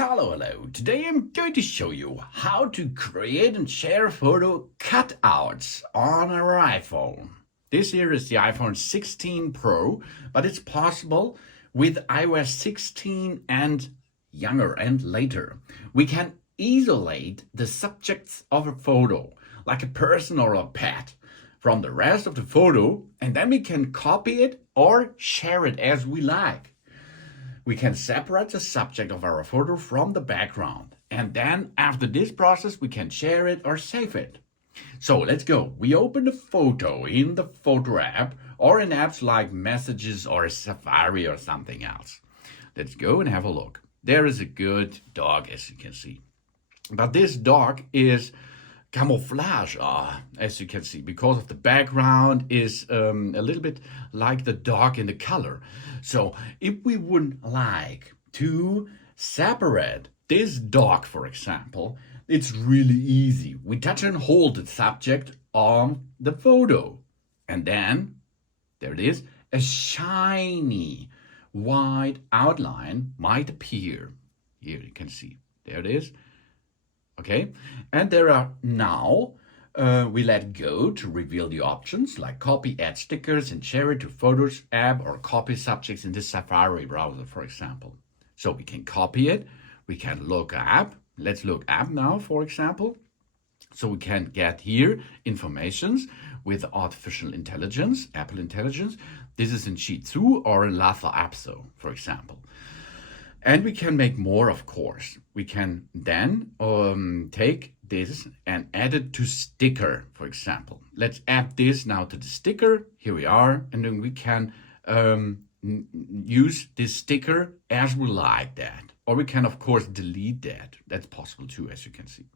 Hello. Today I'm going to show you how to create and share photo cutouts on our iPhone. This here is the iPhone 16 Pro, but it's possible with iOS 16 and younger and later. We can isolate the subjects of a photo, like a person or a pet, from the rest of the photo, and then we can copy it or share it as we like. We can separate the subject of our photo from the background. And then after this process, we can share it or save it. So let's go. We open the photo in the photo app or in apps like Messages or Safari or something else. Let's go and have a look. There is a good dog, as you can see. But this dog is camouflage, as you can see, because of the background is a little bit like the dog in the color. So if we would like to separate this dog, for example, it's really easy. We touch and hold the subject on the photo, and then there it is, a shiny white outline might appear. Here you can see, there it is. Okay, and there are now, we let go to reveal the options like copy, add stickers, and share it to Photos app or copy subjects in the Safari browser, for example. So we can copy it, we can look up. Let's look up now, for example. So we can get here informations with artificial intelligence, Apple Intelligence. This is in Sheet 2 or in Lather Appso, for example. And we can make more, of course. We can then take this and add it to sticker, for example. Let's add this now to the sticker. Here we are. And then we can use this sticker as we like that. Or we can, of course, delete that. That's possible too, as you can see.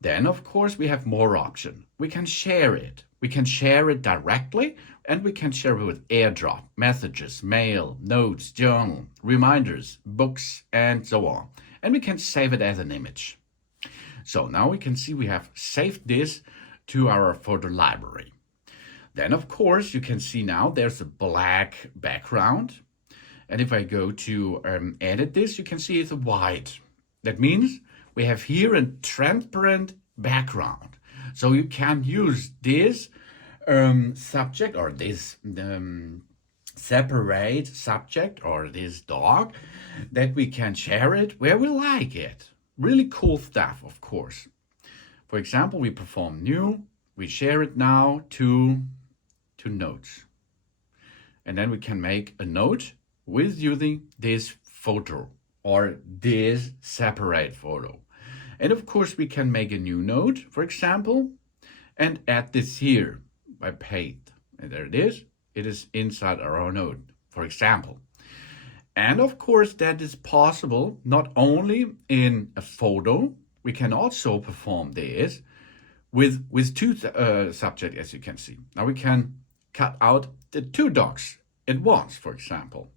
Then, of course, we have more options. We can share it. We can share it directly, and we can share it with AirDrop, messages, mail, notes, journal, reminders, books, and so on. And we can save it as an image. So now we can see we have saved this to our photo library. Then, of course, you can see now there's a black background. And if I go to edit this, you can see it's a white. That means we have here a transparent background. So you can use this subject or this separate subject or this dog that we can share it where we like it. Really cool stuff, of course. For example, we perform new, we share it now to notes. And then we can make a note with using this photo or this separate photo. And of course, we can make a new note, for example, and add this here by paste. And there it is. It is inside our note, for example. And of course, that is possible not only in a photo. We can also perform this with two subjects, as you can see. Now we can cut out the two dogs at once, for example.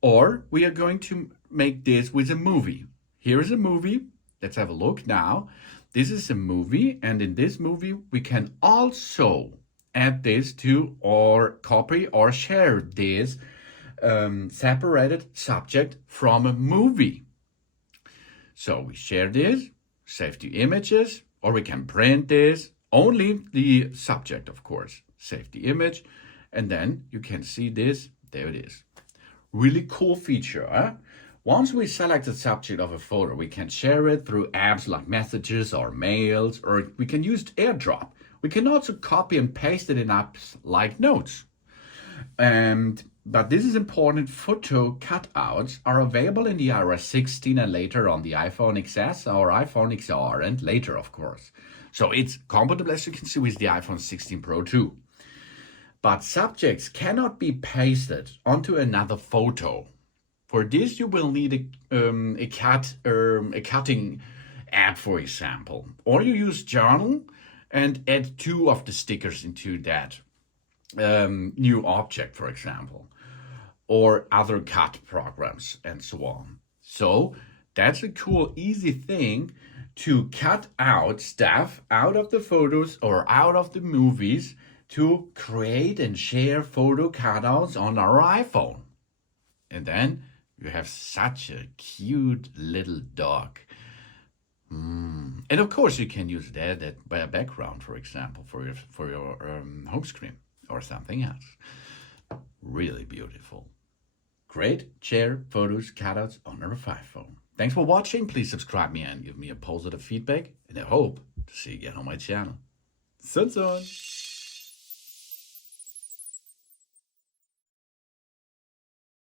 Or we are going to make this with a movie. Here is a movie. Let's have a look now. This is a movie, and in this movie, we can also add this to or copy or share this separated subject from a movie. So we share this, save the images, or we can print this, only the subject, of course. Save the image, and then you can see this. There it is. Really cool feature, huh? Once we select the subject of a photo, we can share it through apps like Messages or Mails, or we can use AirDrop. We can also copy and paste it in apps like Notes. But this is important, photo cutouts are available in the iOS 16 and later on the iPhone XS or iPhone XR and later, of course. So it's compatible, as you can see, with the iPhone 16 Pro too. But subjects cannot be pasted onto another photo. For this, you will need a cutting app, for example. Or you use Journal and add two of the stickers into that new object, for example. Or other cut programs and so on. So that's a cool, easy thing to cut out stuff out of the photos or out of the movies to create and share photo cutouts on our iPhone. And then You have such a cute little dog. And of course, you can use that by a background, for example, for your home screen or something else. Really beautiful. Great share photos, cutouts on your iPhone. Thanks for watching. Please subscribe me and give me a positive feedback. And I hope to see you again on my channel. Soon.